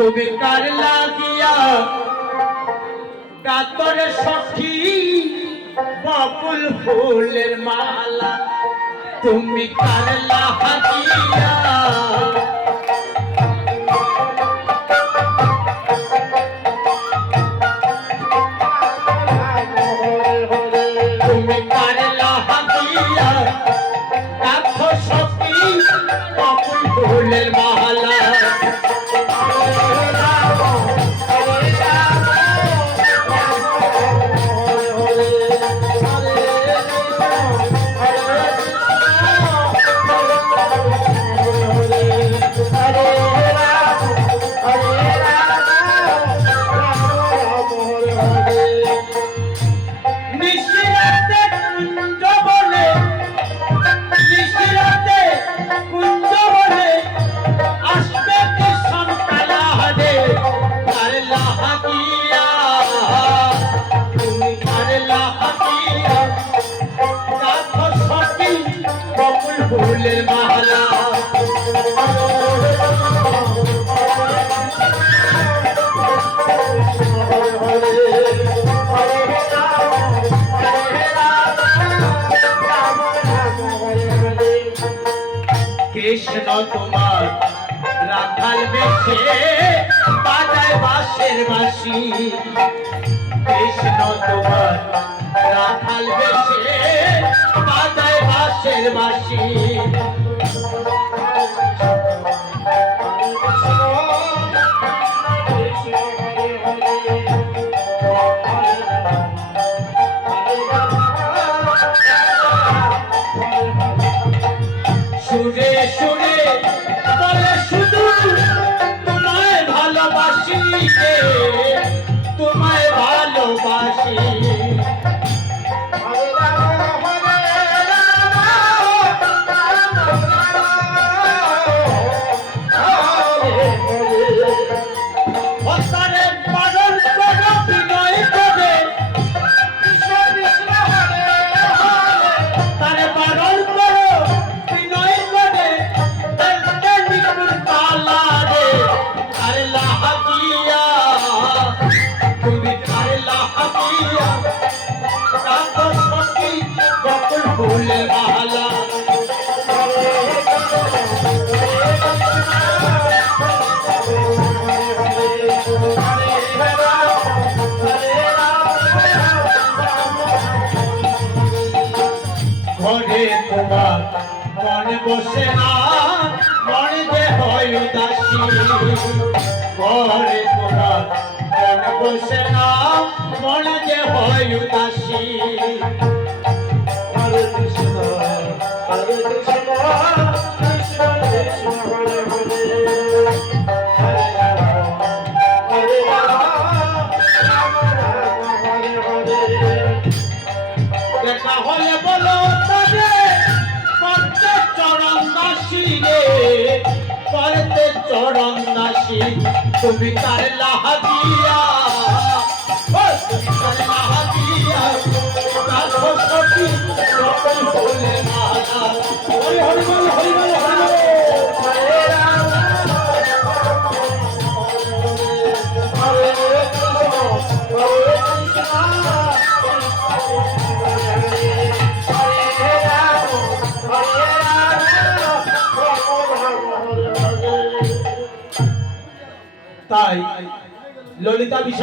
তুমি কার লাগিয়া কাতরে সখী বকুল ফুলের মালা তুমি কার লাগিয়া তুমি কার লাগিয়া কাতো সখী বকুল ফুলের মালা ফুলের মালা কৃষ্ণ তোমার রাখাল বেশে বাজায় বাঁশের বাঁশি কৃষ্ণ তোমার রাখাল বেশে বাজায় বাঁশের বাঁশি সুরে সুরে বলে শুধু তোমায় ভালোবাসি রে তোমায় ভালোবাসি ফুলের মালা ঘরে তোমার মনে বসে না মনে যে হয় উদাসী ঘরে তোমার মনে বসে না মনে যে হয় উদাসী Hare Krishna, Hare Krishna, Krishna Krishna, Hare Hare, Hare Rama, Hare Rama, Rama Rama, Hare Hare. দেখা হলে বলো তবে করতে চরণ দাসী রে করতে চরণ দাসী তুমি তার লাহাদিয়া তুমি তার লাহাদিয়া তাই ললিতা